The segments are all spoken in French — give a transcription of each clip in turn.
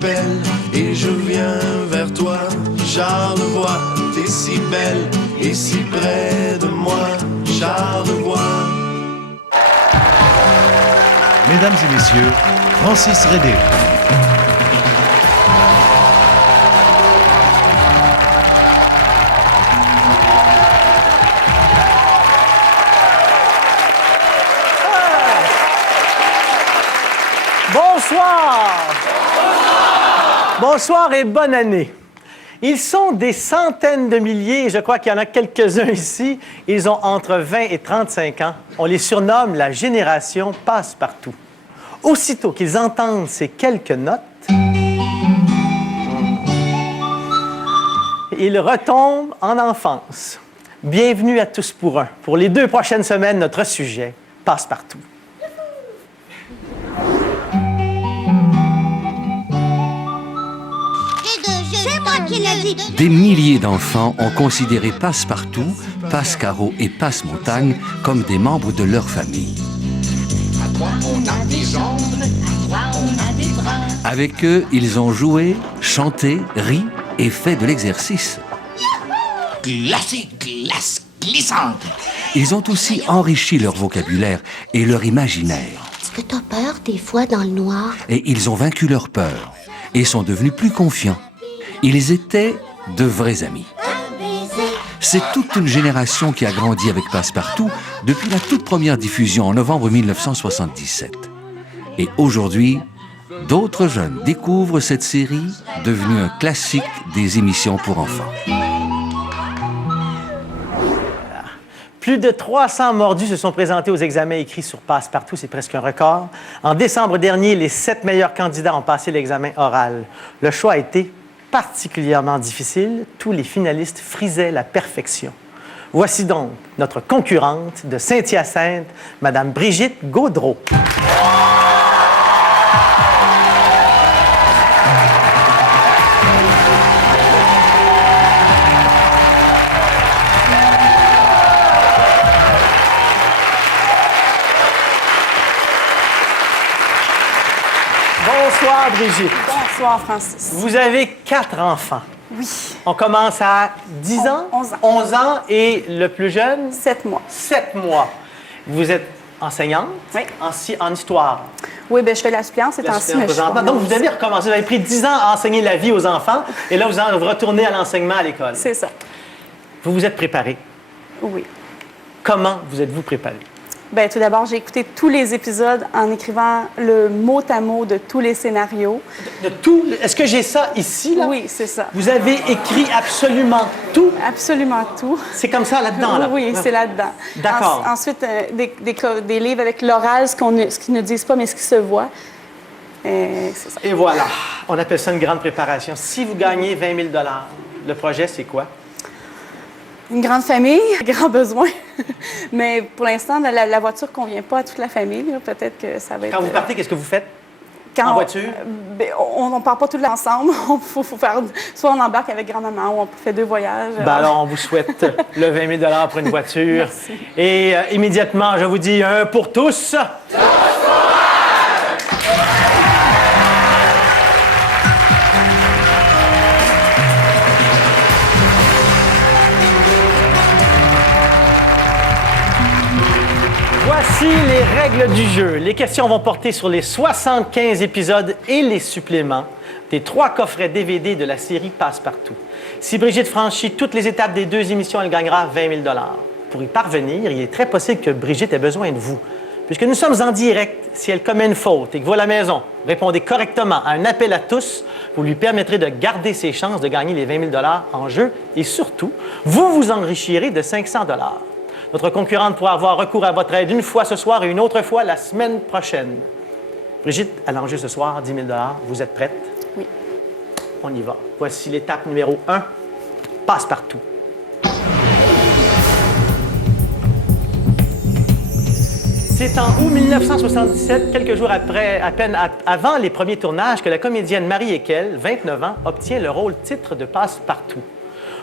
Et je viens vers toi, Charlevoix, t'es si belle et si près de moi, Charlevoix. Mesdames et messieurs, Francis Redé. Bonsoir! Bonsoir et bonne année. Ils sont des centaines de milliers, et je crois qu'il y en a quelques-uns ici. Ils ont entre 20 et 35 ans. On les surnomme la génération passe-partout. Aussitôt qu'ils entendent ces quelques notes, ils retombent en enfance. Bienvenue à tous pour un. Pour les 2 prochaines semaines, notre sujet, passe-partout. Des milliers d'enfants ont considéré Passe-Partout, Passe-Carreau et Passe-Montagne comme des membres de leur famille. Avec eux, ils ont joué, chanté, ri et fait de l'exercice. Glacé, glace, glissante. Ils ont aussi enrichi leur vocabulaire et leur imaginaire. Est-ce que t'as peur des fois dans le noir? Et ils ont vaincu leur peur et sont devenus plus confiants. Ils étaient de vrais amis. C'est toute une génération qui a grandi avec Passe-Partout depuis la toute première diffusion en novembre 1977. Et aujourd'hui, d'autres jeunes découvrent cette série devenue un classique des émissions pour enfants. Plus de 300 mordus se sont présentés aux examens écrits sur Passe-Partout, c'est presque un record. En décembre dernier, les 7 meilleurs candidats ont passé l'examen oral. Le choix a été particulièrement difficile. Tous les finalistes frisaient la perfection. Voici donc notre concurrente de Saint-Hyacinthe, Mme Brigitte Gaudreault. Bonsoir, Brigitte. Bonsoir, Francis. Vous avez 4 enfants. Oui. On commence à 10 ans? 11 ans. 11 ans et le plus jeune? 7 mois. 7 mois. Vous êtes enseignante? Oui. En histoire. Oui, bien, je fais la suppléance ces temps-ci, mais je suis pas Donc, vous avez recommencé. Vous avez pris 10 ans à enseigner la vie aux enfants et là, vous retournez à l'enseignement à l'école. C'est ça. Vous vous êtes préparé. Oui. Comment vous êtes-vous préparé? Bien, tout d'abord, j'ai écouté tous les épisodes en écrivant le mot à mot de tous les scénarios. De tout? Est-ce que j'ai ça ici, là? Oui, c'est ça. Vous avez écrit absolument tout? Absolument tout. C'est comme ça là-dedans, là? Oui, c'est là-dedans. D'accord. Ensuite, des livres avec l'oral, ce qu'ils ne disent pas, mais ce qui se voit. C'est ça. Et voilà. On appelle ça une grande préparation. Si vous gagnez 20 000 $, le projet, c'est quoi? Une grande famille, grand besoin. Mais pour l'instant, la voiture ne convient pas à toute la famille. Là. Peut-être que ça va être... Quand vous partez, qu'est-ce que vous faites? En voiture? On ne part pas tous ensemble. Faut faire... Soit on embarque avec grand-maman ou on fait 2 voyages. Alors, on vous souhaite le 20 000 $ pour une voiture. Merci. Et immédiatement, je vous dis un pour tous. Voici les règles du jeu. Les questions vont porter sur les 75 épisodes et les suppléments des 3 coffrets DVD de la série Passe-Partout. Si Brigitte franchit toutes les étapes des 2 émissions, elle gagnera 20 000 $. Pour y parvenir, il est très possible que Brigitte ait besoin de vous. Puisque nous sommes en direct, si elle commet une faute et que vous, à la maison, répondez correctement à un appel à tous, vous lui permettrez de garder ses chances de gagner les 20 000 $ en jeu et surtout, vous vous enrichirez de 500 $. Notre concurrente pourra avoir recours à votre aide une fois ce soir et une autre fois la semaine prochaine. Brigitte, à l'enjeu ce soir, 10 000 $. Vous êtes prête? Oui. On y va. Voici l'étape numéro 1. Passe-Partout. C'est en août 1977, quelques jours après, à peine avant les premiers tournages, que la comédienne Marie Ekel, 29 ans, obtient le rôle titre de Passe-Partout.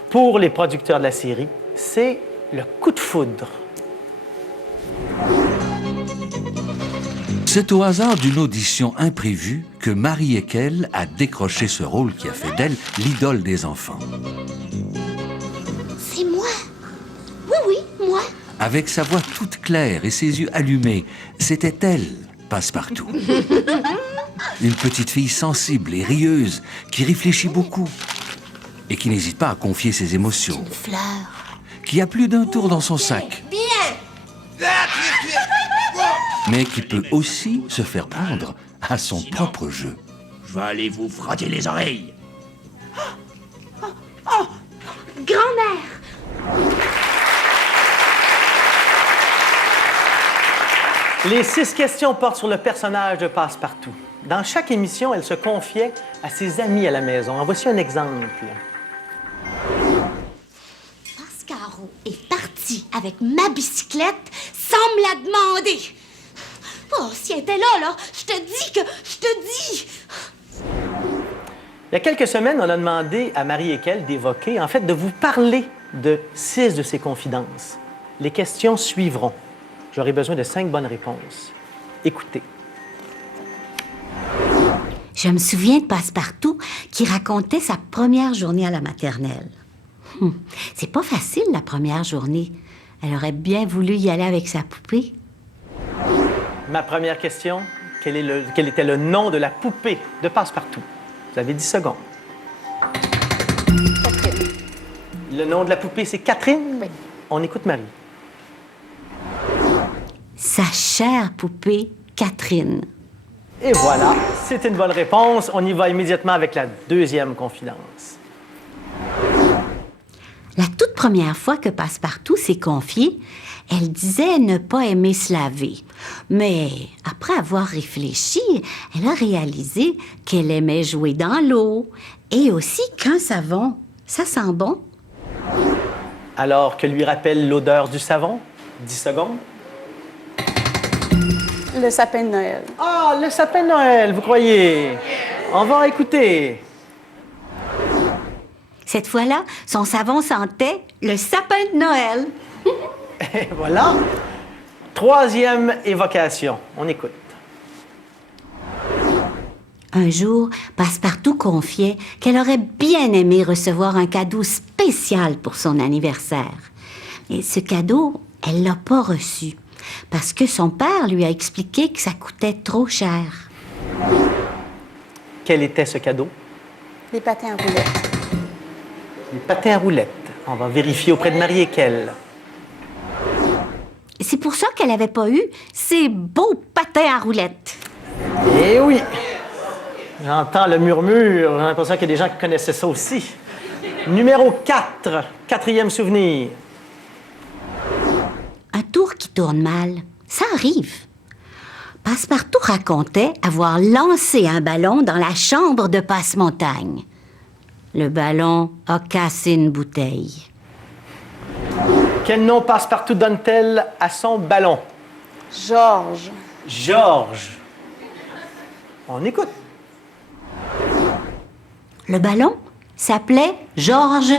Pour les producteurs de la série, c'est le coup de foudre. C'est au hasard d'une audition imprévue que Marie Ekel a décroché ce rôle qui a fait d'elle l'idole des enfants. C'est moi. Oui, oui, moi. Avec sa voix toute claire et ses yeux allumés, c'était elle, Passepartout. Une petite fille sensible et rieuse qui réfléchit beaucoup et qui n'hésite pas à confier ses émotions. Une fleur. Qui a plus d'un tour dans son sac. Bien. Mais qui peut aussi se faire prendre à son propre jeu. Je vais aller vous frotter les oreilles. Grand-mère. Les 6 questions portent sur le personnage de Passepartout. Dans chaque émission, elle se confiait à ses amis à la maison. En voici un exemple. Pascaro est parti avec ma bicyclette sans me la demander. Oh, si elle était là, je te dis. Il y a quelques semaines, on a demandé à Marie Ekel d'évoquer, en fait, de vous parler de 6 de ses confidences. Les questions suivront. J'aurai besoin de 5 bonnes réponses. Écoutez. Je me souviens de Passepartout qui racontait sa première journée à la maternelle. C'est pas facile, la première journée. Elle aurait bien voulu y aller avec sa poupée. Ma première question, quel était le nom de la poupée de Passepartout? Vous avez 10 secondes. Catherine. Le nom de la poupée, c'est Catherine? Oui. On écoute Marie. Sa chère poupée, Catherine. Et voilà, c'est une bonne réponse. On y va immédiatement avec la deuxième confidence. La toute première fois que Passepartout s'est confiée, elle disait ne pas aimer se laver. Mais après avoir réfléchi, elle a réalisé qu'elle aimait jouer dans l'eau et aussi qu'un savon, ça sent bon. Alors que lui rappelle l'odeur du savon? 10 secondes. Le sapin de Noël. Ah, le sapin de Noël, vous croyez? On va écouter. Cette fois-là, son savon sentait le sapin de Noël. Et voilà. Troisième évocation. On écoute. Un jour, Passepartout confiait qu'elle aurait bien aimé recevoir un cadeau spécial pour son anniversaire. Et ce cadeau, elle l'a pas reçu parce que son père lui a expliqué que ça coûtait trop cher. Quel était ce cadeau? Les patins à roulettes. Les patins à roulettes. On va vérifier auprès de Marie Ekel. C'est pour ça qu'elle n'avait pas eu ces beaux patins à roulettes. Eh oui! J'entends le murmure. J'ai l'impression qu'il y a des gens qui connaissaient ça aussi. Numéro 4. Quatrième souvenir. Un tour qui tourne mal, ça arrive. Passepartout racontait avoir lancé un ballon dans la chambre de Passe-Montagne. Le ballon a cassé une bouteille. Quel nom Passepartout donne-t-elle à son ballon? Georges. Georges. On écoute. Le ballon s'appelait Georges.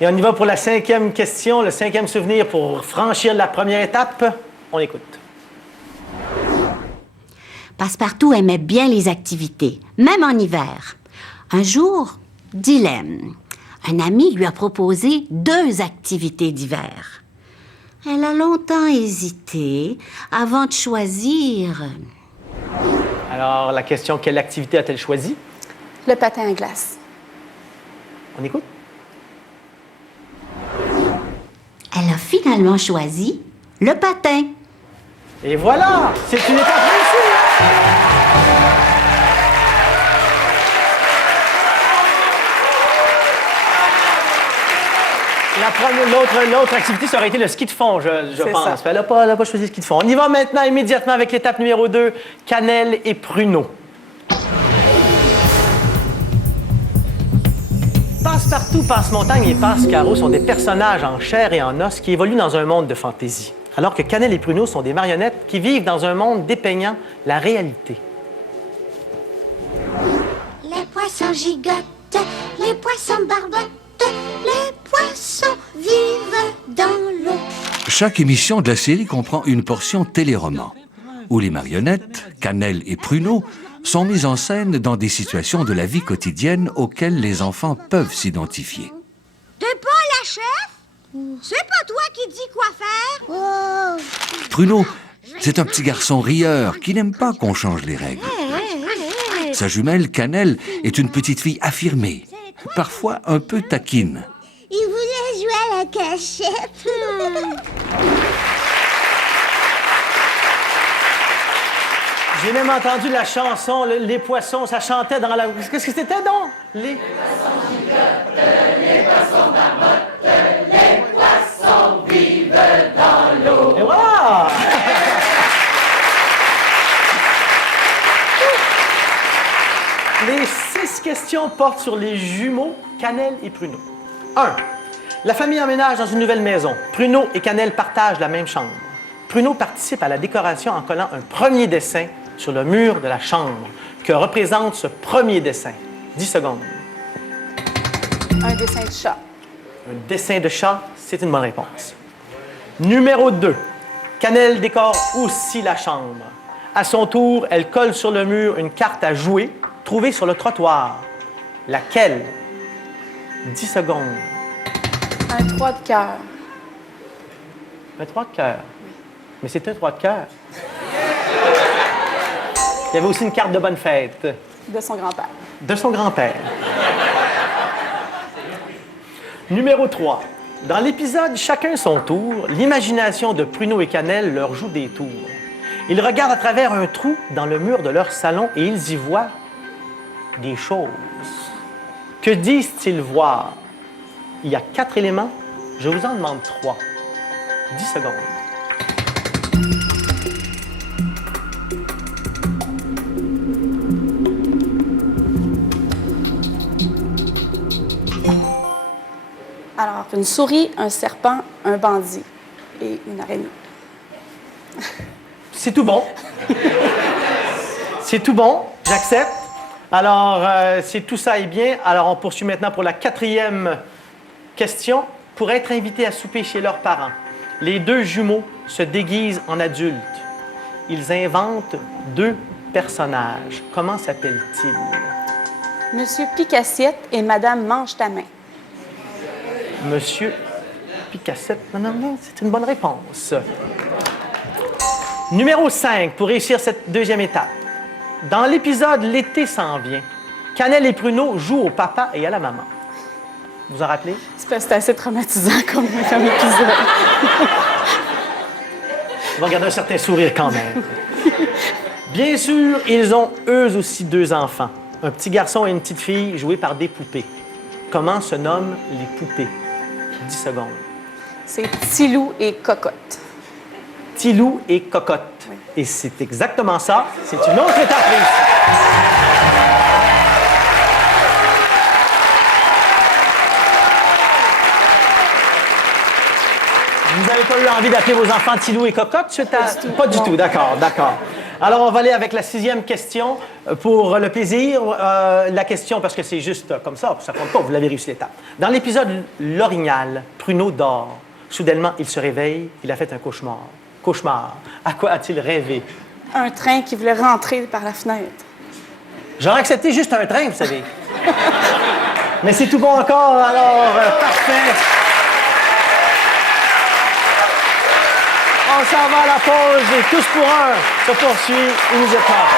Et on y va pour la 5e question, le 5e souvenir pour franchir la première étape. On écoute. Passepartout aimait bien les activités, même en hiver. Un jour, dilemme. Un ami lui a proposé 2 activités d'hiver. Elle a longtemps hésité avant de choisir. Alors, la question, quelle activité a-t-elle choisi? Le patin à glace. On écoute. Elle a finalement choisi le patin. Et voilà! C'est une étape réussie! L'autre activité, ça aurait été le ski de fond, je C'est pense. ça. Elle n'a pas choisi le ski de fond. On y va maintenant immédiatement avec l'étape numéro 2, cannelle et pruneau. Passepartout, Passe-Montagne et Passe-Carreau sont des personnages en chair et en os qui évoluent dans un monde de fantaisie, alors que Cannelle et Pruneau sont des marionnettes qui vivent dans un monde dépeignant la réalité. Les poissons gigotent, les poissons barbotent, les poissons vivent dans l'eau. Chaque émission de la série comprend une portion téléroman, où les marionnettes, Cannelle et Pruneau, sont mises en scène dans des situations de la vie quotidienne auxquelles les enfants peuvent s'identifier. T'es pas la chef? C'est pas toi qui dis quoi faire? Oh. Pruneau, c'est un petit garçon rieur qui n'aime pas qu'on change les règles. Sa jumelle, Cannelle, est une petite fille affirmée, parfois un peu taquine. Il voulait jouer à la cachette. J'ai même entendu la chanson, les poissons, ça chantait dans la... Qu'est-ce que c'était donc? Les poissons gigotent, les poissons marmottent, les poissons vivent dans l'eau. Et voilà! Les 6 questions portent sur les jumeaux Cannelle et Pruneau. 1. La famille emménage dans une nouvelle maison. Pruneau et Cannelle partagent la même chambre. Pruneau participe à la décoration en collant un premier dessin sur le mur de la chambre. Que représente ce premier dessin? 10 secondes. Un dessin de chat. Un dessin de chat, c'est une bonne réponse. Numéro 2. Cannelle décore aussi la chambre. À son tour, elle colle sur le mur une carte à jouer trouvée sur le trottoir. Laquelle? 10 secondes. Un 3 de cœur. Un 3 de cœur. Mais c'est un 3 de cœur. Il y avait aussi une carte de bonne fête. De son grand-père. De son grand-père. Numéro 3. Dans l'épisode Chacun son tour, l'imagination de Pruneau et Cannelle leur joue des tours. Ils regardent à travers un trou dans le mur de leur salon et ils y voient des choses. Que disent-ils voir? Il y a 4 éléments. Je vous en demande 3. 10 secondes. Alors, une souris, un serpent, un bandit et une araignée. C'est tout bon. C'est tout bon, j'accepte. Alors, c'est tout ça et bien. Alors, on poursuit maintenant pour la 4e question. Pour être invités à souper chez leurs parents, les 2 jumeaux se déguisent en adultes. Ils inventent 2 personnages. Comment s'appellent-ils? Monsieur Picassiette et Madame Mange-ta-main. Monsieur Picassette. Non, c'est une bonne réponse. Numéro 5, pour réussir cette 2e étape. Dans l'épisode L'été s'en vient, Cannelle et Pruneau jouent au papa et à la maman. Vous en rappelez? C'est assez traumatisant comme épisode. On va garder un certain sourire quand même. Bien sûr, ils ont eux aussi 2 enfants. Un petit garçon et une petite fille joués par des poupées. Comment se nomment les poupées? 10 secondes. C'est Tilou et Cocotte. Tilou et Cocotte. Oui. Et c'est exactement ça. C'est une autre étape réussie. Vous n'avez pas eu envie d'appeler vos enfants Tilou et Cocotte? Pas du tout, d'accord. Alors, on va aller avec la 6e question. Pour le plaisir, la question, parce que c'est juste comme ça compte pas, vous l'avez réussi l'étape. Dans l'épisode L'Orignal, Pruneau dort. Soudainement, il se réveille, il a fait un cauchemar. Cauchemar. À quoi a-t-il rêvé? Un train qui voulait rentrer par la fenêtre. J'aurais accepté juste un train, vous savez. Mais c'est tout bon encore, alors parfait. On s'en va à la pause et Tous pour un se poursuit immédiatement.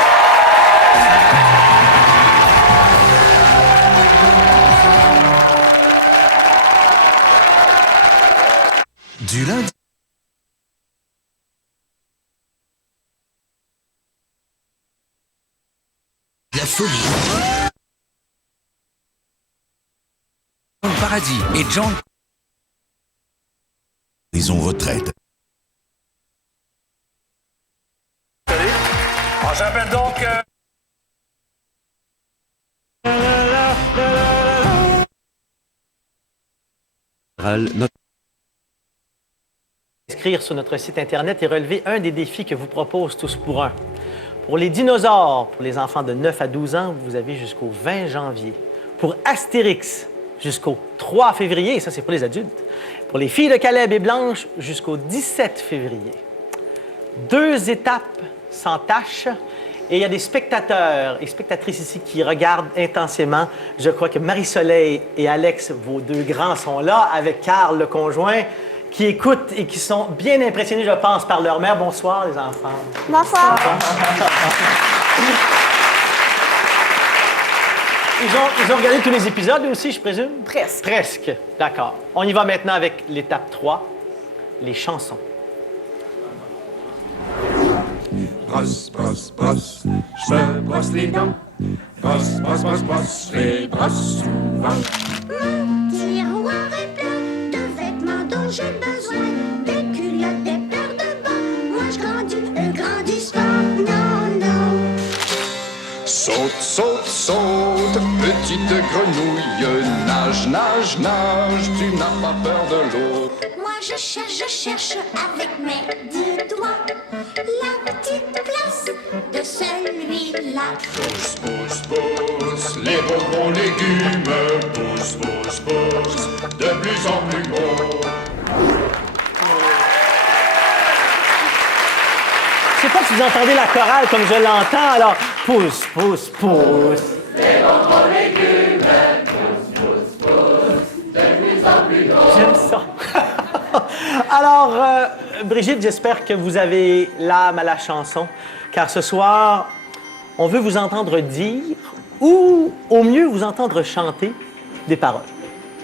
Du lundi. La folie. Paradis et John. Maison retraite. On s'appelle donc... Inscrire sur notre site Internet et relever un des défis que vous propose Tous pour un. Pour les dinosaures, pour les enfants de 9 à 12 ans, vous avez jusqu'au 20 janvier. Pour Astérix, jusqu'au 3 février, et ça c'est pour les adultes. Pour les filles de Caleb et Blanche, jusqu'au 17 février. 2 étapes sans tâche. Et il y a des spectateurs et spectatrices ici qui regardent intensément. Je crois que Marie-Soleil et Alex, vos 2 grands, sont là, avec Carl, le conjoint, qui écoutent et qui sont bien impressionnés, je pense, par leur mère. Bonsoir, les enfants. Bonsoir. Ils ont regardé tous les épisodes aussi, je présume? Presque. Presque. D'accord. On y va maintenant avec l'étape 3, les chansons. Brosse, brosse, brosse, je me brosse les dents. Brosse, brosse, brosse, brosse, je les brosse souvent. Mon tiroir est plein de vêtements dont j'ai besoin. Des culottes, des paires de bas. Moi je grandis, eux grandissent pas. Non, non. Saute, saute, saute, petite grenouille. Nage, nage, nage, tu n'as pas peur de l'eau. Moi je cherche avec mes 10 doigts la petite place de celui-là. Pousse, pousse, pousse, les beaux gros légumes. Pousse, pousse, pousse, de plus en plus gros. Je sais pas si vous entendez la chorale comme je l'entends, alors pousse, pousse, pousse. J'aime ça. Alors, Brigitte, j'espère que vous avez l'âme à la chanson, car ce soir, on veut vous entendre dire, ou au mieux vous entendre chanter des paroles.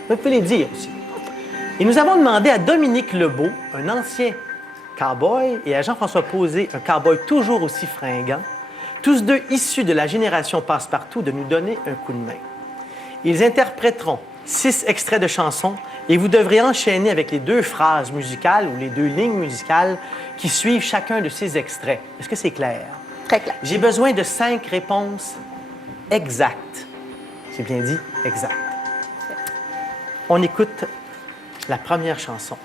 Vous pouvez les dire aussi. Et nous avons demandé à Dominique Lebeau, un ancien cowboy, et à Jean-François Posé, un cowboy toujours aussi fringant, tous 2 issus de la génération Passe-Partout, de nous donner un coup de main. Ils interpréteront 6 extraits de chansons et vous devrez enchaîner avec les 2 phrases musicales ou les 2 lignes musicales qui suivent chacun de ces extraits. Est-ce que c'est clair? Très clair. J'ai besoin de 5 réponses exactes. J'ai bien dit exact. On écoute la première chanson.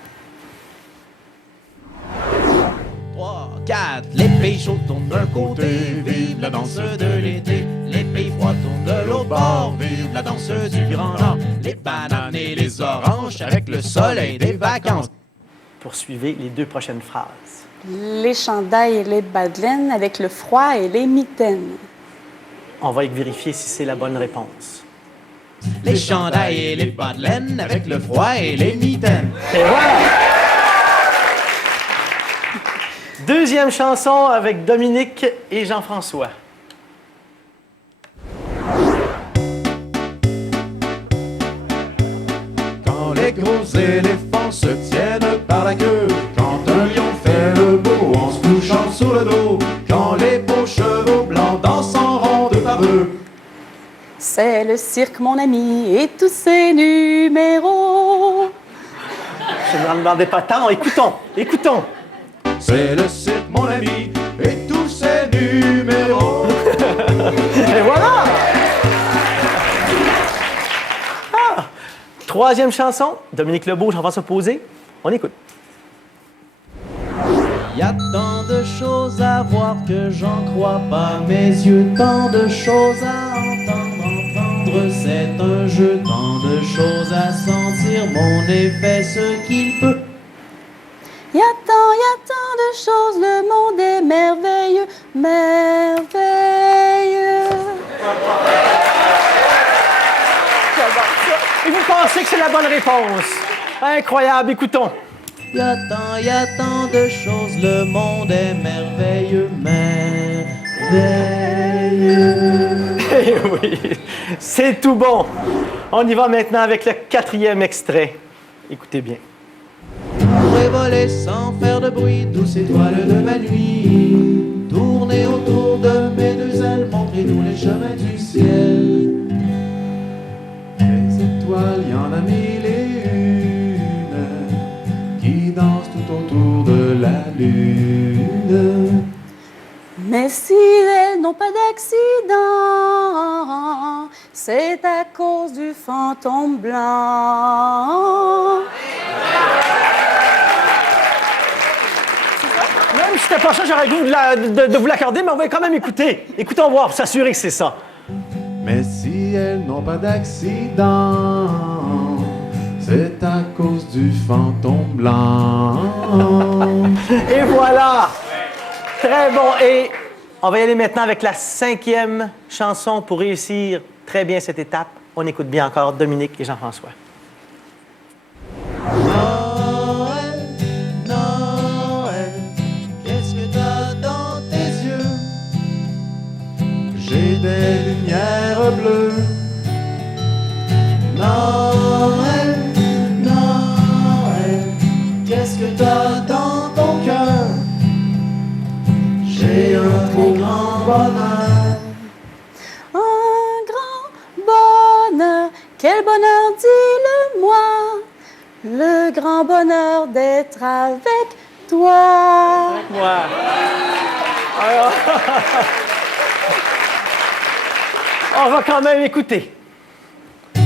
3, 4, les pays chauds tournent d'un côté, vive la danse de l'été. Les pays froids tournent de l'autre bord, vive la danse du Grand Nord. Les bananes et les oranges avec le soleil des vacances. Poursuivez les 2 prochaines phrases. Les chandails et les bas de laine avec le froid et les mitaines. On va vérifier si c'est la bonne réponse. Les chandails et les bas de laine avec le froid et les mitaines. Et voilà! Deuxième chanson avec Dominique et Jean-François. Quand les gros éléphants se tiennent par la queue, quand un lion fait le beau en se couchant sur le dos, quand les beaux chevaux blancs dansent en rond de baveux. C'est le cirque, mon ami, et tous ses numéros. Je ne m'en demandais pas tant. Écoutons, écoutons. C'est le cirque, mon ami, et tous ses numéros. Et voilà! Ah! Troisième chanson, Dominique Lebeau, Jean-François Posé. On écoute. Y a tant de choses à voir que j'en crois pas mes yeux, tant de choses à entendre, c'est un jeu, tant de choses à sentir, mon nez fait ce qu'il peut. Y a tant de choses, le monde est merveilleux, merveilleux. J'adore ça. Et vous pensez que c'est la bonne réponse? Incroyable, écoutons. Y a tant de choses, le monde est merveilleux, merveilleux. Eh oui, c'est tout bon. On y va maintenant avec le 4e extrait. Écoutez bien. Pourrais voler sans faire de bruit, douce étoile de ma nuit. Tourner autour de mes 2 ailes, montrez-nous les chemins du ciel. Les étoiles, y en a 1001 qui dansent tout autour de la lune. Mais si elles n'ont pas d'accident, c'est à cause du fantôme blanc. Même si c'était pas ça, j'aurais le goût de vous l'accorder, mais on va quand même écouter. Écoutons voir pour s'assurer que c'est ça. Mais si elles n'ont pas d'accident, C'est à cause du fantôme blanc. Et voilà! Très bon. Et on va y aller maintenant avec la 5e chanson pour réussir très bien cette étape. On écoute bien encore Dominique et Jean-François. Noël, Noël, qu'est-ce que t'as dans tes yeux? J'ai des lumières bleues. Noël, Noël, qu'est-ce que t'as dans ton cœur? J'ai un trop grand bonheur. Un grand bonheur, quel bonheur, dis-le-moi. Le grand bonheur d'être avec toi. Moi. Alors, on va quand même écouter. Un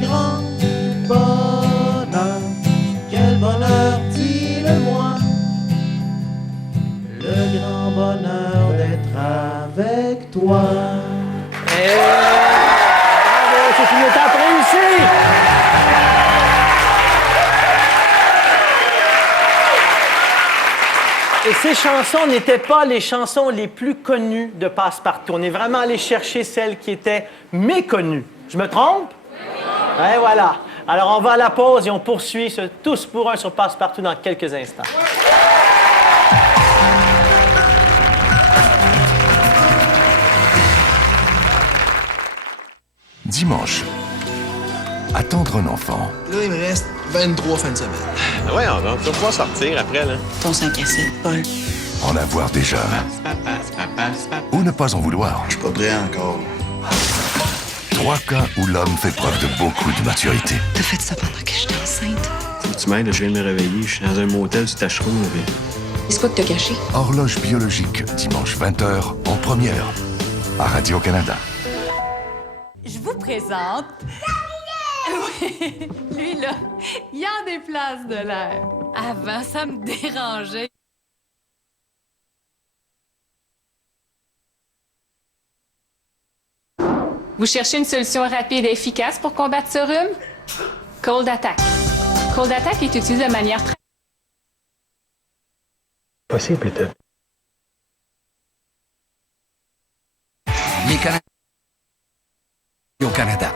grand bonheur, quel bonheur, dis-le-moi. Le grand bonheur d'être avec toi. Bravo, c'est une étape réussie! Et ces chansons n'étaient pas les chansons les plus connues de Passe-Partout. On est vraiment allé chercher celles qui étaient méconnues. Je me trompe? Oui. Et voilà. Alors, on va à la pause et on poursuit ce Tous pour un sur Passe-Partout dans quelques instants. Dimanche. Attendre un enfant. Là, il me reste 23 fins de semaine. Ouais, on va pouvoir sortir après, là. Ton 5 à 7. Ouais. En avoir déjà. Ou ne pas en vouloir. Je suis pas prêt encore. 3 cas où l'homme fait preuve de beaucoup de maturité. T'as fait ça pendant que j'étais enceinte. Faut que tu m'aides, je viens de me réveiller. Je suis dans un motel du Tachereau. C'est quoi que t'as caché? Horloge biologique, dimanche 20h, en première. À Radio-Canada. Je vous présente... Oui, lui, là, il en déplace de l'air. Avant, ça me dérangeait. Vous cherchez une solution rapide et efficace pour combattre ce rhume? Cold Attack. Cold Attack est utilisé de manière très... Possible, peut-être. Les Canadiens au Canada.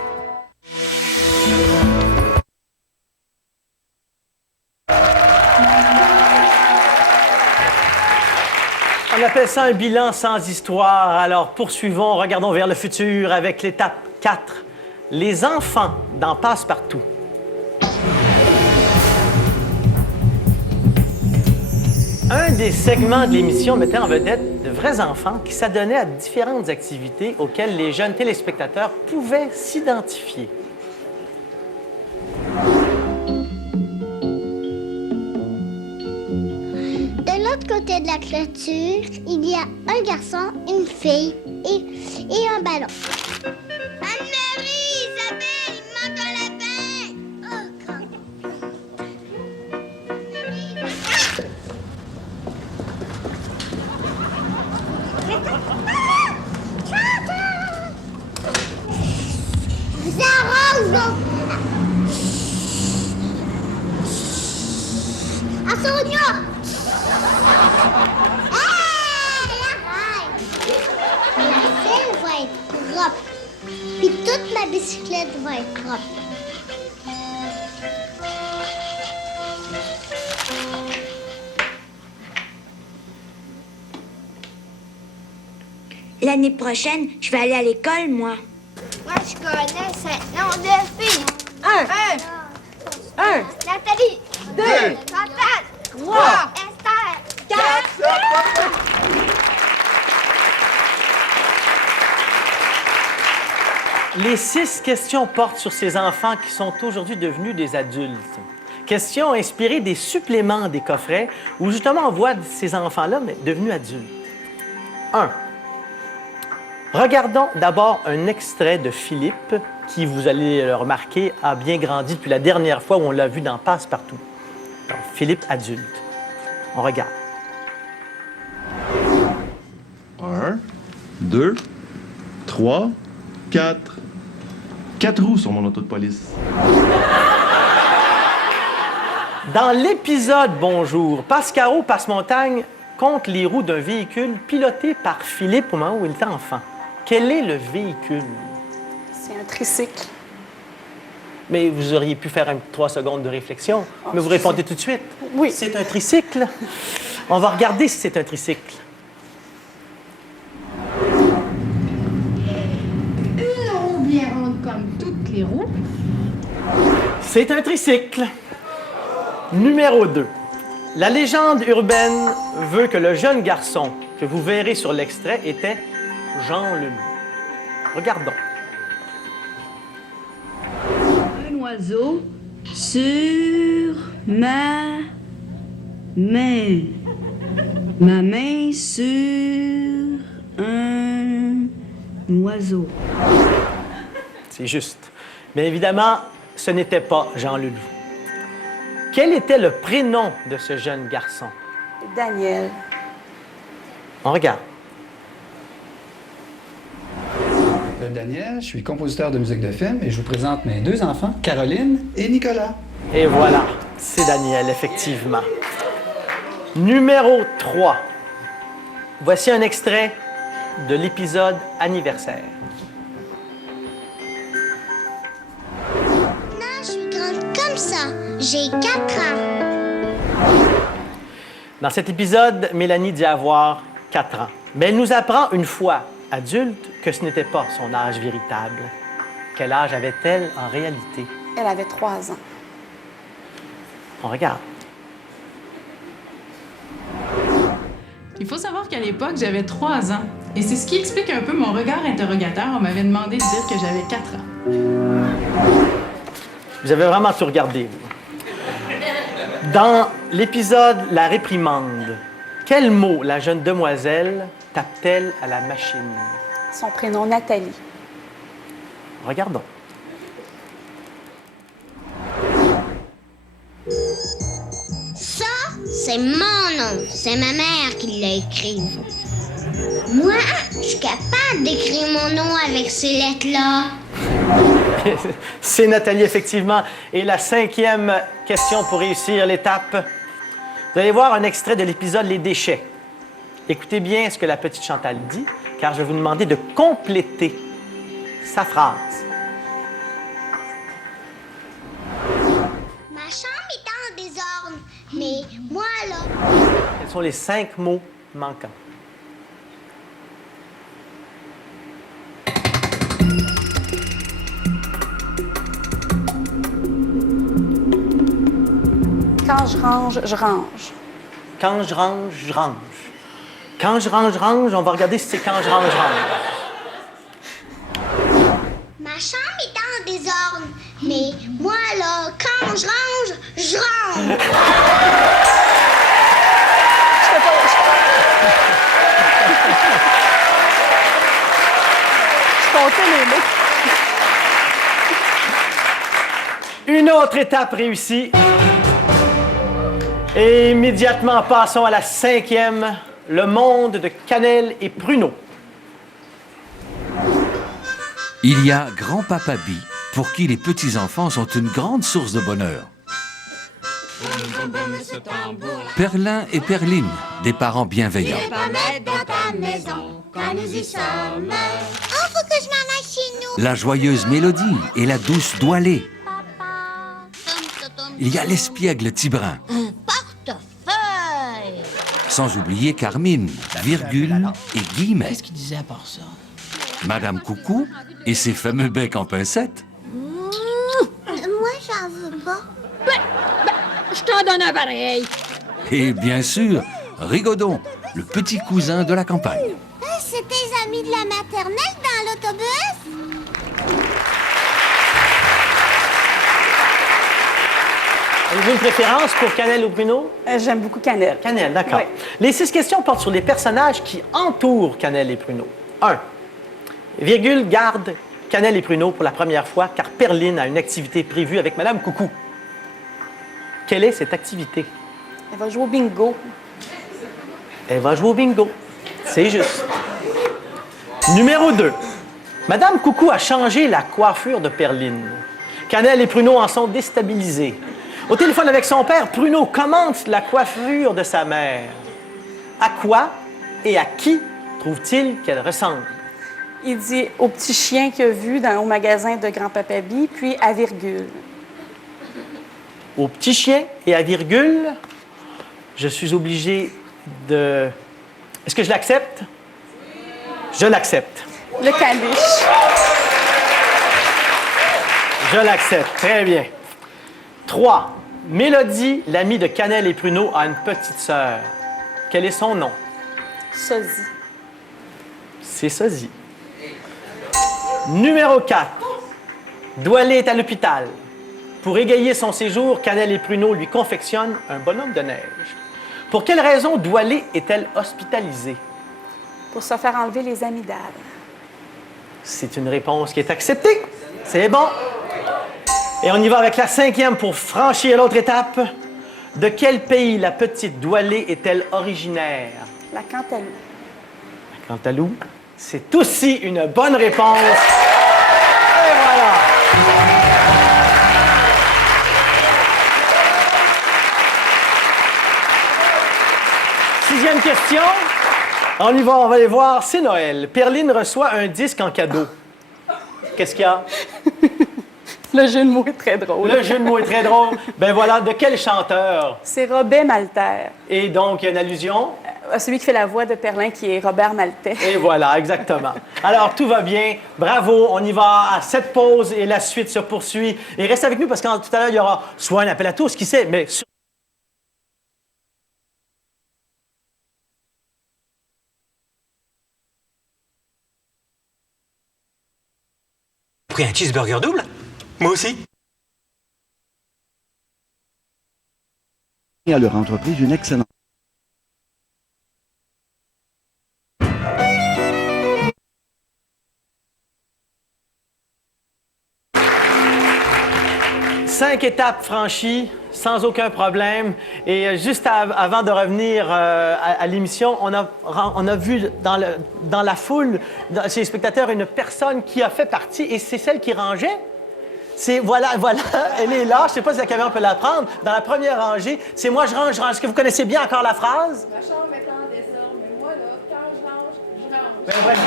On appelle ça un bilan sans histoire. Alors, poursuivons, regardons vers le futur avec l'étape 4. Les enfants dans Passe-Partout. Un des segments de l'émission mettait en vedette de vrais enfants qui s'adonnaient à différentes activités auxquelles les jeunes téléspectateurs pouvaient s'identifier. De l'autre côté de la clôture, il y a un garçon, une fille et un ballon. Anne-Marie, Isabelle, il me manque un lapin! Oh, grand. Vous arrose, à Sonia! La selle va être propre. Puis toute ma bicyclette va être propre. L'année prochaine, je vais aller à l'école, moi. Moi, je connais 5 noms de filles. 1. Nathalie. 2. Chantal. 3. Esther. 4. Les 6 questions portent sur ces enfants qui sont aujourd'hui devenus des adultes. Questions inspirées des suppléments des coffrets où justement on voit ces enfants-là mais devenus adultes. 1. Regardons d'abord un extrait de Philippe qui, vous allez le remarquer, a bien grandi depuis la dernière fois où on l'a vu dans Passe-Partout. Donc, Philippe adulte. On regarde. 1, 2, 3, 4. 4 roues sur mon auto de police. Dans l'épisode Bonjour, Pascaro Passe-Montagne compte les roues d'un véhicule piloté par Philippe au moment où il était enfant. Quel est le véhicule? C'est un tricycle. Mais vous auriez pu faire 3 secondes de réflexion, mais vous répondez tout de suite. Oui. C'est un tricycle. On va regarder si c'est un tricycle. Une roue bien ronde comme toutes les roues. C'est un tricycle. Numéro 2. La légende urbaine veut que le jeune garçon que vous verrez sur l'extrait était Jean Leloup. Regardons. Un oiseau sur ma main. Ma main sur un oiseau. C'est juste. Mais évidemment, ce n'était pas Jean Leloup. Quel était le prénom de ce jeune garçon? Daniel. On regarde. Daniel, je suis compositeur de musique de film et je vous présente mes 2 enfants, Caroline et Nicolas. Et voilà, c'est Daniel, effectivement. Numéro 3. Voici un extrait de l'épisode anniversaire. Non, je suis grande comme ça. J'ai 4 ans. Dans cet épisode, Mélanie dit avoir 4 ans. Mais elle nous apprend une fois adulte que ce n'était pas son âge véritable. Quel âge avait-elle en réalité? Elle avait 3 ans. On regarde. Il faut savoir qu'à l'époque, j'avais 3 ans. Et c'est ce qui explique un peu mon regard interrogateur. On m'avait demandé de dire que j'avais 4 ans. Vous avez vraiment tout regardé. Vous. Dans l'épisode La réprimande, quel mot la jeune demoiselle tape-t-elle à la machine? Son prénom, Nathalie. Regardons. Ça, c'est mon nom. C'est ma mère qui l'a écrit. Moi, je suis capable d'écrire mon nom avec ces lettres-là. C'est Nathalie, effectivement. Et la 5e question pour réussir l'étape. Vous allez voir un extrait de l'épisode Les déchets. Écoutez bien ce que la petite Chantal dit, car je vais vous demander de compléter sa phrase. Ma chambre est en désordre, mais moi, là... Quels sont les 5 mots manquants? Quand je range, je range. Quand je range, je range. Quand je range, je range. On va regarder si c'est quand je range, je range. Ma chambre est en désordre, mais moi, là, quand je range, je range. Je comptais les mots. Une autre étape réussie. Et immédiatement, passons à la 5e, le monde de Cannelle et Pruneau. Il y a Grand-Papa Bi, pour qui les petits-enfants sont une grande source de bonheur. Perlin et Perline, des parents bienveillants. Pas mettre dans ta maison quand nous y sommes. Oh, faut que je m'en aille chez nous. La joyeuse Mélodie et la douce Doualé. Il y a l'espiègle Tibrin. Un portefeuille. Sans oublier Carmine, Virgule et Guillemets. Qu'est-ce qu'il disait à part ça? Madame Coucou et ses fameux becs en pincette. Moi, j'en veux pas. Je t'en donne un pareil. Et bien sûr, Rigodon, le petit cousin de la campagne. C'est tes amis de la maternelle dans l'autobus? Avez-vous une préférence pour Cannelle ou Pruneau? J'aime beaucoup Cannelle. Cannelle, d'accord. Oui. Les 6 questions portent sur les personnages qui entourent Cannelle et Pruneau. 1. Virgule garde Cannelle et Pruneau pour la première fois car Perline a une activité prévue avec Madame Coucou. Quelle est cette activité? Elle va jouer au bingo. Elle va jouer au bingo. C'est juste. Numéro 2. Madame Coucou a changé la coiffure de Perline. Cannelle et Pruneau en sont déstabilisés. Au téléphone avec son père, Pruneau commente la coiffure de sa mère. À quoi et à qui trouve-t-il qu'elle ressemble? Il dit au petit chien qu'il a vu au magasin de Grand-Papa Bi, puis à virgule. Au petit chien et à virgule, je suis obligé de... Est-ce que je l'accepte? Je l'accepte. Le caniche. Je l'accepte. Très bien. 3. Mélodie, l'amie de Cannelle et Pruneau, a une petite sœur. Quel est son nom? Sosie. C'est Sosie. Numéro 4. Doualé est à l'hôpital. Pour égayer son séjour, Cannelle et Pruneau lui confectionnent un bonhomme de neige. Pour quelle raison Doualé est-elle hospitalisée? Pour se faire enlever les amygdales. C'est une réponse qui est acceptée. C'est bon. Et on y va avec la 5e pour franchir l'autre étape. De quel pays la petite Doualé est-elle originaire? La Cantalou. La Cantalou. C'est aussi une bonne réponse. Et voilà. Sixième question. On y va, on va aller voir. C'est Noël. Perline reçoit un disque en cadeau. Qu'est-ce qu'il y a? Le jeu de mots est très drôle. Le jeu de mots est très drôle. Ben voilà, de quel chanteur? C'est Robert Maltais. Et donc, il y a une allusion? Celui qui fait la voix de Perlin, qui est Robert Maltais. Et voilà, exactement. Alors, tout va bien. Bravo, on y va à cette pause et la suite se poursuit. Et reste avec nous parce que tout à l'heure, il y aura soit un appel à tous, qui sait, mais... Pris un cheeseburger double? Moi aussi. À leur entreprise une excellente. Cinq étapes franchies, sans aucun problème. Et juste avant de revenir à l'émission, on a vu dans la foule, chez les spectateurs, une personne qui a fait partie, et c'est celle qui rangeait. Voilà, elle est là. Je ne sais pas si la caméra peut la prendre. Dans la première rangée, c'est moi, je range. Est-ce que vous connaissez bien encore la phrase? Ma chambre est en désordre, mais moi, là, quand je range, je range. Ben, voilà.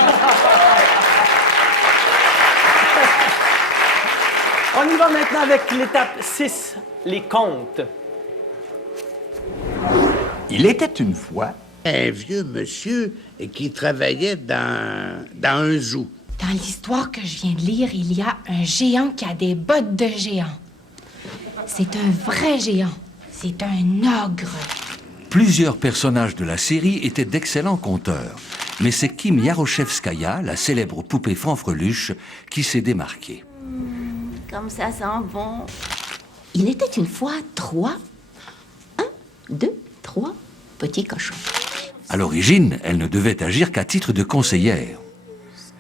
On y va maintenant avec l'étape 6, les contes. Il était une fois un vieux monsieur qui travaillait dans un zoo. Dans l'histoire que je viens de lire, il y a un géant qui a des bottes de géant. C'est un vrai géant. C'est un ogre. Plusieurs personnages de la série étaient d'excellents conteurs. Mais c'est Kim Yaroshevskaya, la célèbre poupée fanfreluche, qui s'est démarquée. Comme ça sent bon. Il était une fois 3 petits cochons. À l'origine, elle ne devait agir qu'à titre de conseillère.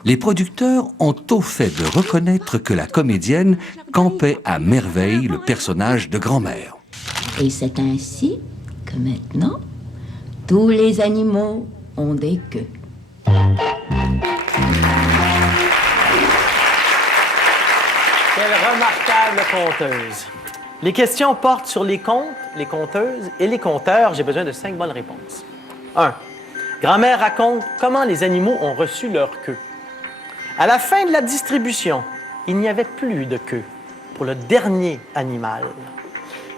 Les producteurs ont au fait de reconnaître que la comédienne campait à merveille le personnage de grand-mère. Et c'est ainsi que maintenant, tous les animaux ont des queues. Quelle remarquable conteuse. Les questions portent sur les contes, les conteuses et les conteurs. J'ai besoin de 5 bonnes réponses. 1. Grand-mère raconte comment les animaux ont reçu leur queue. À la fin de la distribution, il n'y avait plus de queue pour le dernier animal.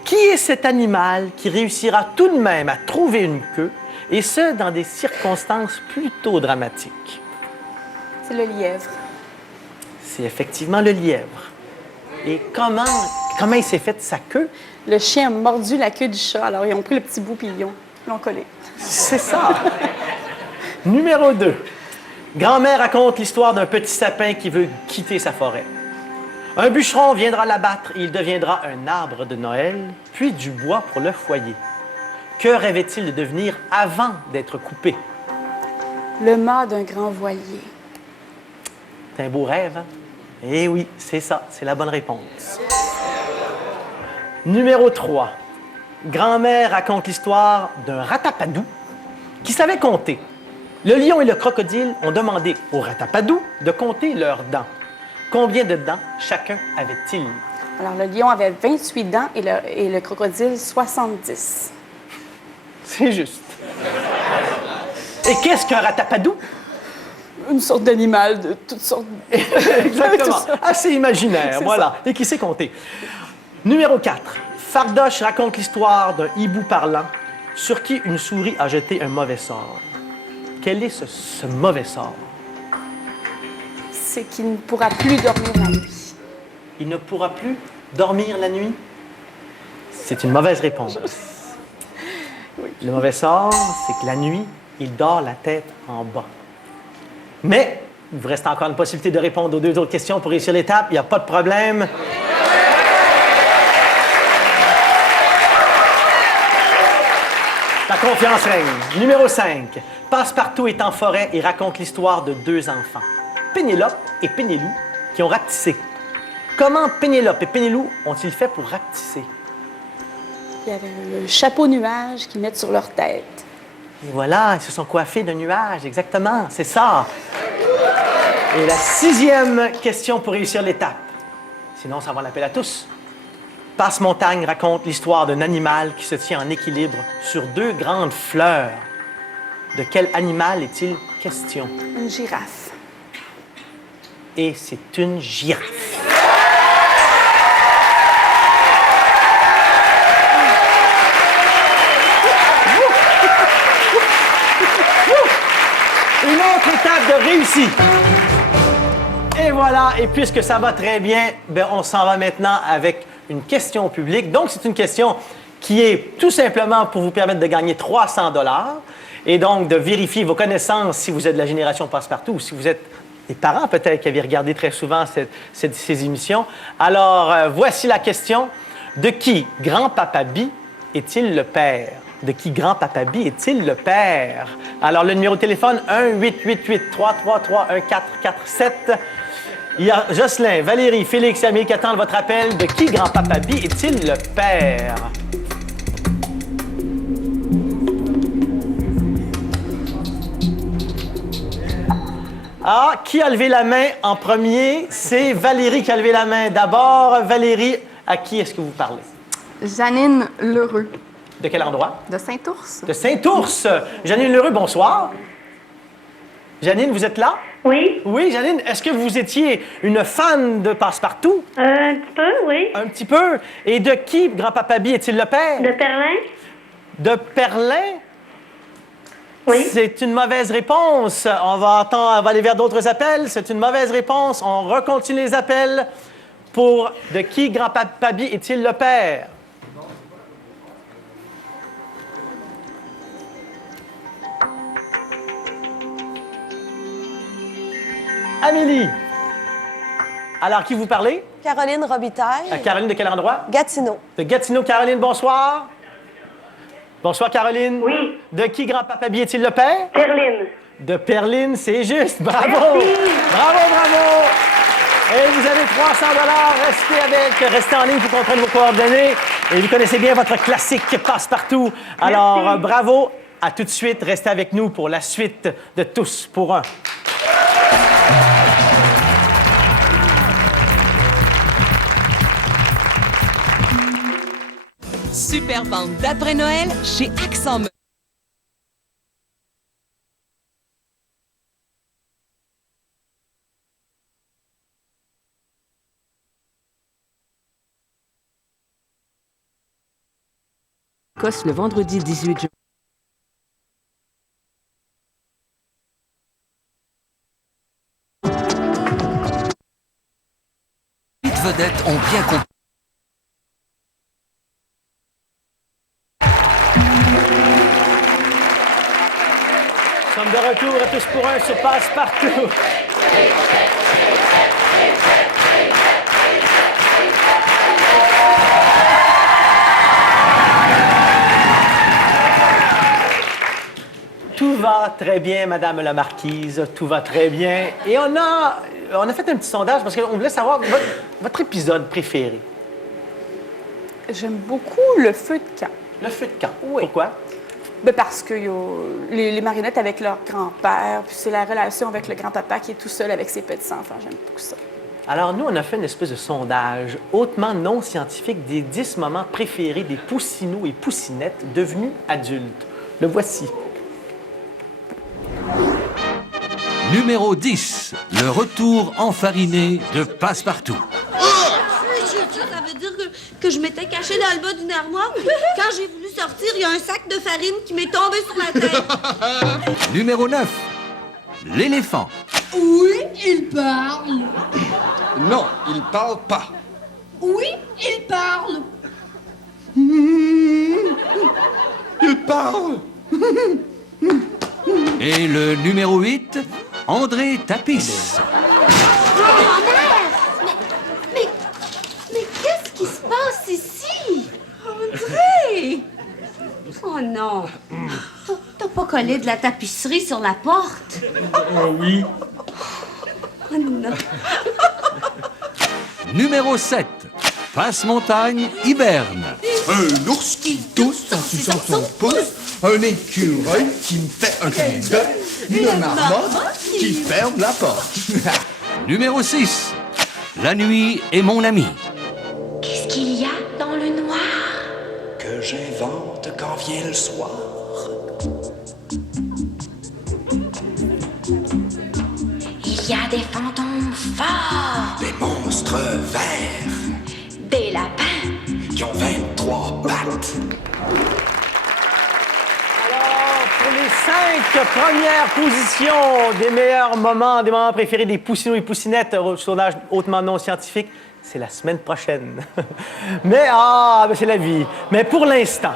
Qui est cet animal qui réussira tout de même à trouver une queue, et ce, dans des circonstances plutôt dramatiques? C'est le lièvre. C'est effectivement le lièvre. Et comment il s'est fait sa queue? Le chien a mordu la queue du chat, alors ils ont pris le petit bout puis ils l'ont collé. C'est ça. Numéro 2. Grand-mère raconte l'histoire d'un petit sapin qui veut quitter sa forêt. Un bûcheron viendra l'abattre et il deviendra un arbre de Noël, puis du bois pour le foyer. Que rêvait-il de devenir avant d'être coupé? Le mât d'un grand voilier. C'est un beau rêve, hein? Eh oui, c'est ça, c'est la bonne réponse. Numéro 3. Grand-mère raconte l'histoire d'un ratapadou qui savait compter. Le lion et le crocodile ont demandé au Ratapadou de compter leurs dents. Combien de dents chacun avait-il? Alors, le lion avait 28 dents et le crocodile 70. C'est juste. Et qu'est-ce qu'un Ratapadou? Une sorte d'animal de toutes sortes. Exactement. Assez imaginaire, C'est voilà. Et qui sait compter. Numéro 4. Fardoche raconte l'histoire d'un hibou parlant sur qui une souris a jeté un mauvais sort. Quel est ce mauvais sort? C'est qu'il ne pourra plus dormir la nuit. Il ne pourra plus dormir la nuit? C'est une mauvaise réponse. Oui. Le mauvais sort, c'est que la nuit, il dort la tête en bas. Mais il vous reste encore une possibilité de répondre aux 2 autres questions pour réussir l'étape. Il n'y a pas de problème. La confiance règne. Numéro 5. Passepartout est en forêt et raconte l'histoire de 2 enfants, Pénélope et Pénélou, qui ont rapetissé. Comment Pénélope et Pénélou ont-ils fait pour rapetisser? Il y avait le chapeau nuage qu'ils mettent sur leur tête. Et voilà, ils se sont coiffés de nuages, exactement, c'est ça. Et la 6e question pour réussir l'étape. Sinon, ça va l'appel à tous. Passe-Montagne raconte l'histoire d'un animal qui se tient en équilibre sur 2 grandes fleurs. De quel animal est-il question? Une girafe. Et c'est une girafe. Une autre étape de réussite. Et voilà, et puisque ça va très bien, on s'en va maintenant avec une question au public. Donc, c'est une question qui est tout simplement pour vous permettre de gagner 300 $ et donc de vérifier vos connaissances si vous êtes de la génération Passepartout ou si vous êtes des parents peut-être qui avaient regardé très souvent ces émissions. Alors, voici la question. De qui grand-papa Bi est-il le père? De qui grand-papa Bi est-il le père? Alors, le numéro de téléphone, 1-888-333-1447. Il y a Jocelyn, Valérie, Félix et Amélie qui attendent votre appel. De qui grand-papa Bi est-il le père? Ah, qui a levé la main en premier? C'est Valérie qui a levé la main. D'abord, Valérie, à qui est-ce que vous parlez? Janine Lheureux. De quel endroit? De Saint-Ours. De Saint-Ours. Janine Lheureux, bonsoir. Janine, vous êtes là? Oui. Oui, Janine, est-ce que vous étiez une fan de Passepartout? Un petit peu, oui. Un petit peu. Et de qui grand-papa Bi est-il le père? De Perlin. De Perlin? Oui. C'est une mauvaise réponse. On va aller vers d'autres appels. C'est une mauvaise réponse. On recontinue les appels pour de qui grand-papa Bi est-il le père? Amélie. Alors, qui vous parlez? Caroline Robitaille. Caroline, de quel endroit? Gatineau. De Gatineau. Caroline, bonsoir. Bonsoir, Caroline. Oui. De qui grand-papa Bi est-il le père? Perline. De Perline, c'est juste. Bravo. Merci. Bravo, bravo. Et vous avez 300 $. Restez en ligne pour qu'on prenne vos coordonnées. Et vous connaissez bien votre classique Passepartout. Alors, Merci. bravo. À tout de suite. Restez avec nous pour la suite de Tous pour un. Super vente d'après Noël chez Accent Meubles. Cosse le vendredi 18 juin. Les vedettes ont bien compris. Nous sommes de retour à Tous pour un sur Passepartout. Tout va très bien, Madame la Marquise, tout va très bien. Et on a fait un petit sondage parce qu'on voulait savoir votre épisode préféré. J'aime beaucoup le feu de camp. Le feu de camp. Oui. Pourquoi? Ben parce que les marionnettes avec leur grand-père, puis c'est la relation avec le grand-papa qui est tout seul avec ses petits-enfants. J'aime beaucoup ça. Alors, nous, on a fait une espèce de sondage hautement non scientifique des 10 moments préférés des poussinots et poussinettes devenus adultes. Le voici. Numéro 10, le retour enfariné de Passepartout. Ça veut dire que je m'étais cachée dans le bas d'une armoire. Quand j'ai voulu sortir, il y a un sac de farine qui m'est tombé sur la tête. Numéro 9, l'éléphant. Oui, il parle. Non, il parle pas. Oui, il parle. Il parle. Et le numéro 8, André Tapis. Mais qu'est-ce qui se passe ici? André! Oh non! T'as pas collé de la tapisserie sur la porte? Oui. Oh non! Numéro 7, Passe-Montagne hiberne. Un ours qui tousse en suçant son pouce. Un écureuil qui me fait un clin d'œil. Une marmotte qui ferme la porte. Numéro 6, La nuit est mon ami. Qu'est-ce qu'il y a dans le noir? Que j'invente quand vient le soir. Il y a des fantômes forts, Des monstres verts des lapins. qui ont 23 pattes. Pour les 5 premières positions des meilleurs moments, des moments préférés des poussinots et poussinettes au sondage hautement non scientifique, c'est la semaine prochaine. Mais c'est la vie. Mais pour l'instant,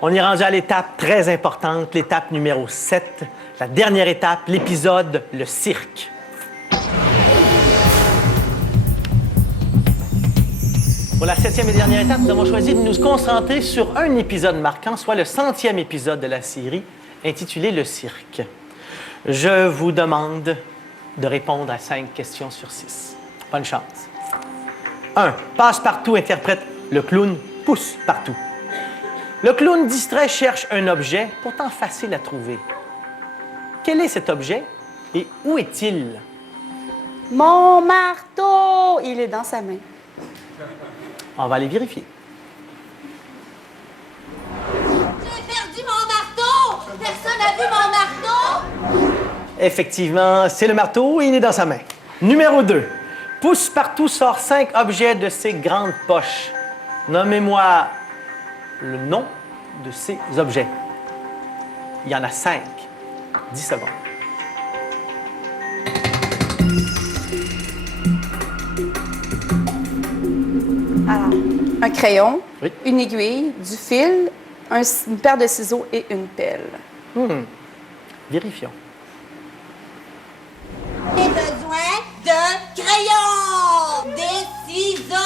on est rendu à l'étape très importante, l'étape numéro 7, la dernière étape, l'épisode Le Cirque. Pour la 7e et dernière étape, nous avons choisi de nous concentrer sur un épisode marquant, soit le 100e épisode de la série, intitulé Le Cirque. Je vous demande de répondre à 5 questions sur 6. Bonne chance. 1. Passepartout interprète le clown Pousse-Partout. Le clown distrait cherche un objet, pourtant facile à trouver. Quel est cet objet et où est-il? Mon marteau! Il est dans sa main. On va aller vérifier. J'ai perdu mon marteau! Personne n'a vu mon marteau! Effectivement, c'est le marteau et il est dans sa main. Numéro 2. Pousse-Partout sort 5 objets de ses grandes poches. Nommez-moi le nom de ces objets. Il y en a 5. 10 secondes. Alors, un crayon, Oui. une aiguille, du fil, une paire de ciseaux et une pelle. Vérifions. J'ai besoin de crayons, des ciseaux,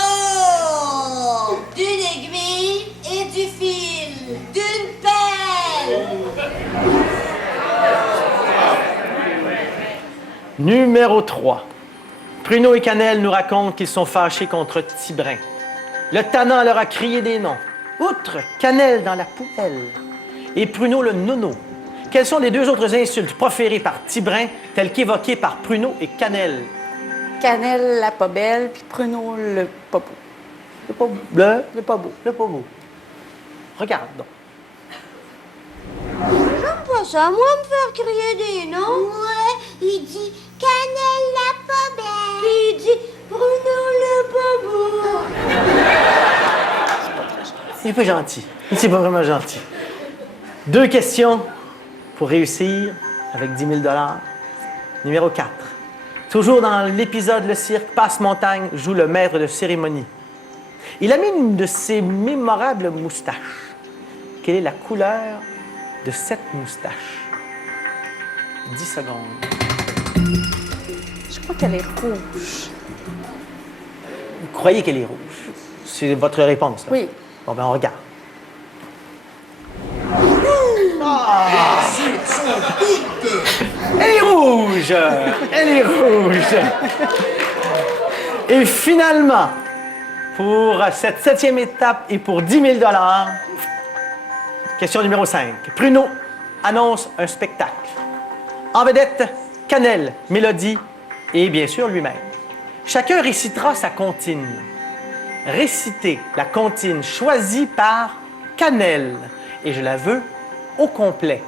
d'une aiguille et du fil, d'une pelle. Numéro 3. Pruneau et Cannelle nous racontent qu'ils sont fâchés contre Tibrin. Le tannant leur a crié des noms. Outre Cannelle dans la poubelle et Pruneau le nono. Quelles sont les 2 autres insultes proférées par Tibrin, telles qu'évoquées par Pruneau et Cannelle? Cannelle, la pas belle, puis Pruneau, le pas beau. Le pas beau. Le pas beau. Le pas beau. Regarde donc. J'aime pas ça, moi, me faire crier des noms. Ouais, il dit Cannelle la pas belle. Puis il dit Bruno le pas beau. Il n'est pas gentil. C'est pas vraiment gentil. 2 questions pour réussir avec 10 000 $. Numéro 4. Toujours dans l'épisode Le Cirque, Passe-Montagne joue le maître de cérémonie. Il a mis une de ses mémorables moustaches. Quelle est la couleur de cette moustache? 10 secondes. Je crois qu'elle est rouge. Vous croyez qu'elle est rouge? C'est votre réponse, là? Oui. Bon, ben on regarde. Elle est rouge! Elle est rouge! Et finalement, pour cette 7e étape et pour 10 000 $, Question numéro 5. Pruneau annonce un spectacle. En vedette, Cannelle, Mélodie et bien sûr lui-même. Chacun récitera sa comptine. Récitez la comptine choisie par Cannelle. Et je la veux au complet.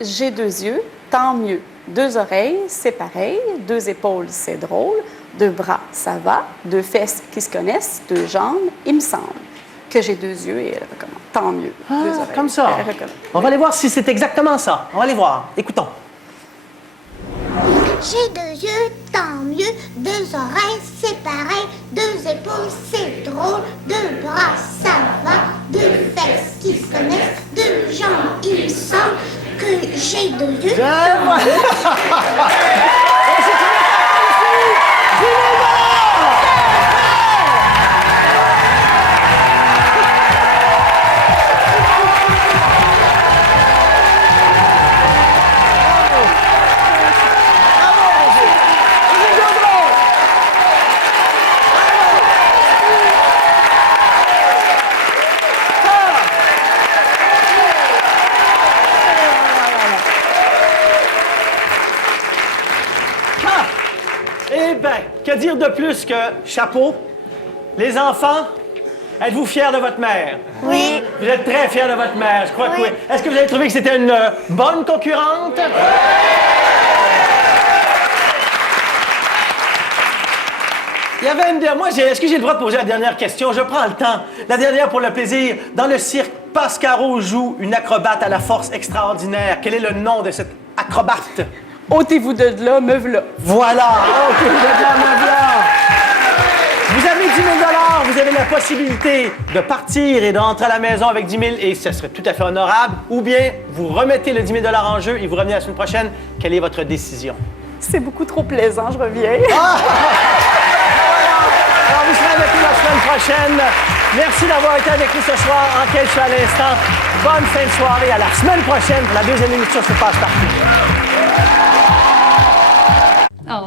J'ai 2 yeux, tant mieux. 2 oreilles, c'est pareil. 2 épaules, c'est drôle. 2 bras, ça va. 2 fesses qui se connaissent. 2 jambes, il me semble. Que j'ai 2 yeux et elle recommence. Tant mieux. 2 oreilles. Comme ça. Elle recommence. On va aller voir si c'est exactement ça. On va aller voir. Écoutons. J'ai 2 yeux, tant mieux. 2 oreilles, c'est pareil. 2 épaules, c'est drôle. 2 bras, ça va. 2 fesses qui se connaissent. 2 jambes, il me semble que j'ai 2 yeux. Eh bien, que dire de plus que chapeau? Les enfants, êtes-vous fiers de votre mère? Oui. Vous êtes très fiers de votre mère, je crois que oui. Est-ce que vous avez trouvé que c'était une bonne concurrente? Il y avait une... Moi, est-ce que j'ai le droit de poser la dernière question? Je prends le temps. La dernière pour le plaisir. Dans le cirque, Pascaro joue une acrobate à la force extraordinaire. Quel est le nom de cette acrobate? Ôtez-vous de là, me v'là. Voilà! Ôtez-vous de là, me v'là! Vous avez 10 000 $, vous avez la possibilité de partir et d'entrer à la maison avec 10 000 et ce serait tout à fait honorable. Ou bien, vous remettez le 10 000 $ en jeu et vous revenez la semaine prochaine. Quelle est votre décision? C'est beaucoup trop plaisant, je reviens. Alors, vous serez avec nous la semaine prochaine. Merci d'avoir été avec nous ce soir. Enquête sur à l'instant. Bonne fin de soirée. À la semaine prochaine pour la deuxième émission sur Passe-Partout.